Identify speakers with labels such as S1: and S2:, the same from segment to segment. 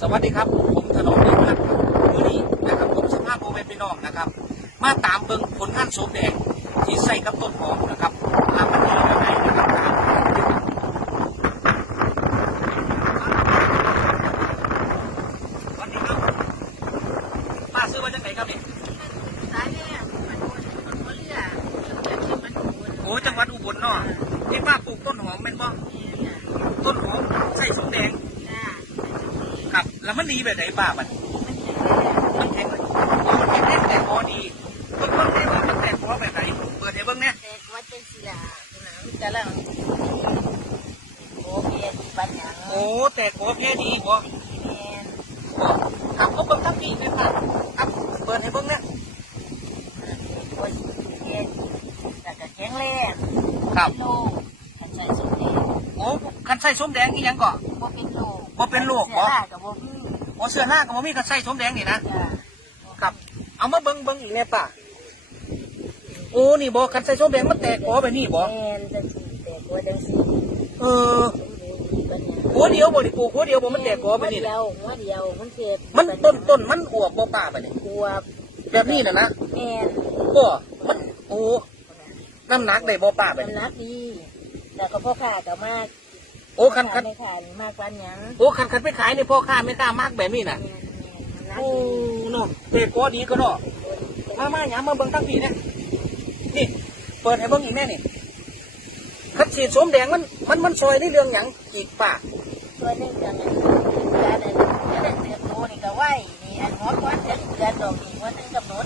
S1: สวัสดีครับ ผมถนอมเดชพัฒน์ครับวันนี้นะครับผมสภาพโมเมนพี่น้องนะครับ มาตามเบิ้งผลงานโสมแดงที่ใส่กับต้นหอมนะครับทำมันดีแบบไหนนะครับตามสวัสดีครับป้าซื้อมาจากไหนครับเนี่ย
S2: สายเนี่ยมันโดนมันโดนเรือมันจะมันโดน
S1: โอ้จังหวัดอุบลเนาะที่ป้าปลูกต้นหอมเป็นบ่
S2: เนี่ย
S1: ต้นหอมใส่โสมแดง
S2: จ้า
S1: ครับ แล้วมันดีแบบไหนป้ามันมันแข็งเลยโอ้มันแข็งแรงแต่พอดีเบิ่งเบิ่งได้ว่ามันแตกพอแบบไหนเปิดให้เบิ่งเนี่ย
S2: แต่วัดเป็นศิลาคุณน้ำจะเล่าโอเคดีปัญญา
S1: โอ้แต่ขอแค่ดีบ่
S2: แมน
S1: บ่ครับเขาเบิ่งทั้งปีเลยค่ะครับเปิดให้เบิ่งเนี่ย
S2: คนเย็นแต่ก็แข็งแรง
S1: ครับ
S2: โลกันใส่สุดเอง
S1: โอ้คันใส่ส้มแดงนี่ยังก่อ
S2: บ่เป็นโล
S1: บ่เป็นโรค
S2: บ่
S1: บ่
S2: กับบ่มี
S1: โอ้เสื้อหน้าก็บ่มีคันใส่ส้มแดงนี่นะ
S2: จ้า
S1: ครับ เอามาเบิ่งเบิ่งอีกแน่ป่ะโอ้นี่บ่คันใส่ส้มแดงมันแตกพอแบบนี้บ่
S2: แมนจังสีแต่กลัวจังสี
S1: เออ
S2: สมบูรณ์ดีปัญญา
S1: หัวเดียวบ่ดิปลูกหัวเดียวบ่มันแตกพอแบบนี้
S2: เดี
S1: นะ
S2: ยวหัวเดียวมันเจ็บ
S1: มันต้นต้นมันอวบบ่ป่าแบบนี้
S2: กลัว
S1: แบบนี้น่ะนะ
S2: แมน
S1: ก็มันโอ้น้ำหนักได้บ่ป่าแบบ
S2: มัน
S1: นี้
S2: นักดีแต่ก็พ่อค้าก็มาก
S1: โอ้คันคัน
S2: ไม่ขายมากกว่าหยัง
S1: โอ้คันคันไปขายในพ่อค้าไม่กล้ามากแบบนี้น่ะ
S2: แม่นๆมันนัก
S1: โอ้
S2: ดี
S1: เนาะเตะก็ดีก็เนาะมามาหยามมาเบิ่งทั้งปีเนี่ยนี่ เปิดให้เบิ่งอีกแน่นี่คัดฉีดสวมแดงมันมันมันซอยในเรื่องหยังอีกป่า
S2: ตัวหนึงจังการอันการอันเติบโตนี่ก็ไหวนี่อันหัวก้อนจะเดือนดอกนี่ว่าถึงกำหนด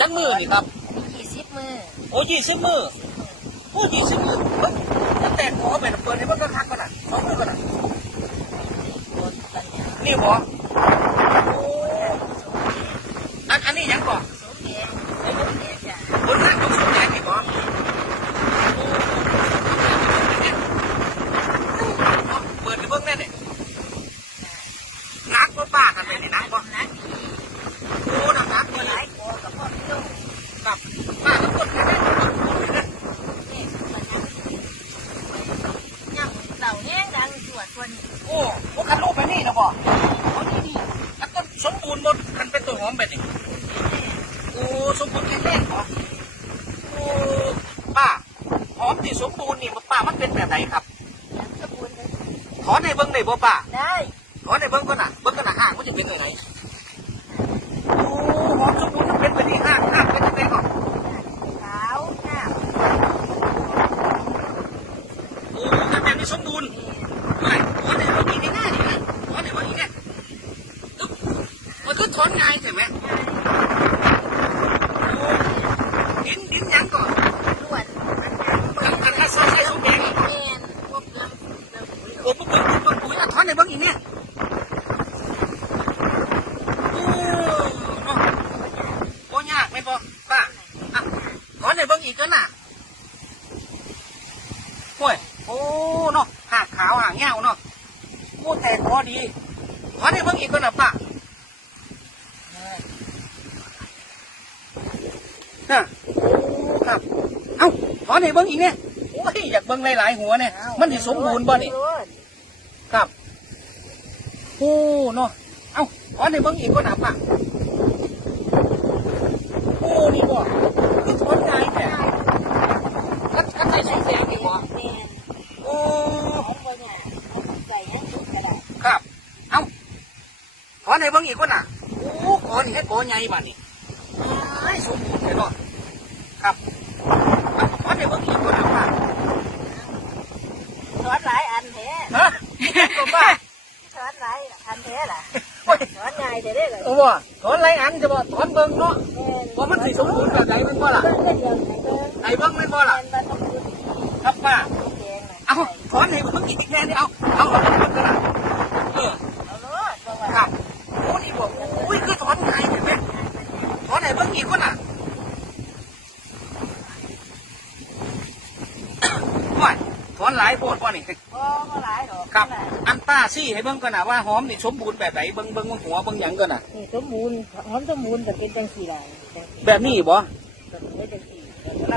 S1: จักมือนี่ครับ
S2: อันนี้ยี่สิบมือ
S1: โอ้ยี่สิบมือ โอ้ยี่สิบมือเฮ้ยมันแตกหัวไปนะเปิดให้เบิ่งคักก่อนน่ะสองมือก่อนน่ะ
S2: โดนปัญญา
S1: นี่บ่โอ้อันอันนี้หยังก่อน
S2: สมเด็จสมเด็จจ้ะ
S1: ผลงานของสวมแดงนี่บ่เปิดให้เบิ่งแน่นี่นักบ่ป้ากันไปนี่นักบ่
S2: นัก
S1: โอ้หนักนัก
S2: ดี
S1: นี่
S2: หลายโกกับพ่อพี่ลูก
S1: กับป้าทั้งหมดแค่นี้
S2: นี่ปัญญาย่ำเต่าแห้งดังสวดคน
S1: โอ้พวกคันลูกไปนี่นะ บ่โอ้นี่นี่แล้วก็สมบูรณ์หมดคันเป็นตัวหอมแบบนี้โอ้สมบูรณ์แข็งแรงเหรอโอ้ป้าหอมที่สมบูรณ์นี่ป้ามันเป็นแบบไหนครับ
S2: ยังสมบูรณ์
S1: ขอในเบิ้งได้บ่ป้า
S2: ได้
S1: ขอในเบิ้งก่อนน่ะเบิ้งก่อนน่ะห่างมันจะเป็นยังไงโอ้หอมสมบูรณ์มันเป็นแบบนี้ห่างห่างเป็นยังไงก่อน
S2: ขาวหน้า
S1: โอ้แต่แบบนี้สมบูรณ์ ไม่ขอในเบิ้งอีกในหน้านี่นะขอในเบิ้งอีกเนี่ยตึ๊บ มันก็ถอนง่ายใช่ไหมดินดินยังก่อน
S2: ลวน
S1: กันกันถ้าใส่ใส่ส้มแดง
S2: แมนพวกเรื่องเครื่องปุ๋ย
S1: โอ้ปุ๊บปุ๊บปุ๊บปุ๊บปุ๋ยอะถอนในเบิ้งอีกเนี่ยโอ้เนาะโอ้ยากไหม่บ่ป้าอะถอนในเบิ้งอีกก็น่ะโอ้ยโอ้เนาะหาขาวหางเงาเนาะโอ้แต่พอดีถอนในเบิ้งอีกก็น่ะป้าน่ะ ครับ เอ้าถอนในเบิ้งอีกเนี่ยโอ้ยอยากเบิ้งหลายๆหัวเนี่ยมันสิสมบูรณ์บ่นี่ครับโอ้เนาะเอ้าขอในเบิ้งอีกก็หนับอะโอ้นี่บ่คือถอนง่ายแท้กัดกัดใส่สองแสงดีกว่า
S2: แมน
S1: โอ้
S2: ของคนเนี่ยใส่ยังสุดก็ได้
S1: ครับ เอ้าขอในเบิ้งอีกก็น่ะโอ้ขอนี่ให้ขอใหญ่บ้านี่ ไอ้สมบูรณ์เลยเนาะครับเอ้าขอในเบิ้งอีกก็หนับอะ
S2: สอนหลายอันแท้
S1: ฮะก็บ้า
S2: สอนหลายอันแท้ล่ะ
S1: โอ้ย
S2: สอนง่ายแต่ได้เลย
S1: โอ้บ่ถอนไรอันจะบ่ถอนเบิ้งเนาะ
S2: แม่น
S1: ว่ามันสิสมบูรณ์แบบไหนมันบ่ล่ะ
S2: เบิ่งก็เดียวไหนเบิ่ง
S1: ไอ้เบิ้งแม่นบ่ล่ะ
S2: แม่นบ่ต้องพูด
S1: ครับป้า
S2: แดงน่ะ
S1: เอาถอนให้เพิ่งอีกแน่นี่เอาเอาเอาเอากระดาษเออ
S2: เอาโลดบ่ว่า
S1: ครับโอ้นี่บอกโอ้ยคือถอนง่ายเห็นไหมถอนให้เพิ่งอีกคนน่ะว่า ถอนหลายโพดว่านี่
S2: บ่บ่หลายดอก
S1: ครับ อันป้าซี่ให้เบิ่งก่อนน่ะว่าหอมนี่สมบูรณ์แบบไหนเบิ่งเบิ่งว่าหัวเบิ่งหยังก่อนน่ะ
S2: นี่สมบูรณ์หอมสมบูรณ์ก็เป็นจังซี่ล่ะจังซี่
S1: แบบนี้บ่
S2: ก็เป็นจังซี่ต้นล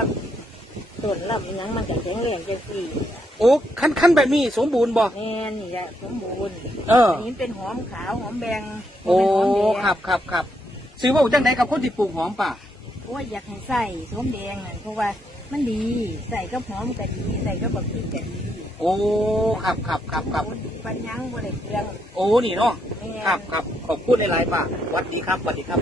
S2: ำต้นลำอีหยังมันก็แข็งแรงจังซี่
S1: โอ้ขั้นขั้นแบบนี้สมบูรณ์บ่
S2: แม่นนี่แหละสมบูรณ์
S1: เออ
S2: อันนี้เป็นหอมขาวหอมแบง
S1: โอ้
S2: เป็นหอมแดง
S1: ครับครับครับซื้อว่าจังไดกับคนที่ปลูกหอมป่า
S2: โอ้ยอยากให้ใส่สมแดงนั่นเพราะว่า มันดีใส่กับหอมก็ดีใส่กับบักพริกก็ดี
S1: โอ้ครับครับครับครับ
S2: ปัญญังบ่ได้เปลือง
S1: โอ้นี่เนาะ
S2: แม่น
S1: ครับครับขอบคุณหลายๆป่าสวัสดีครับสวัสดีครับ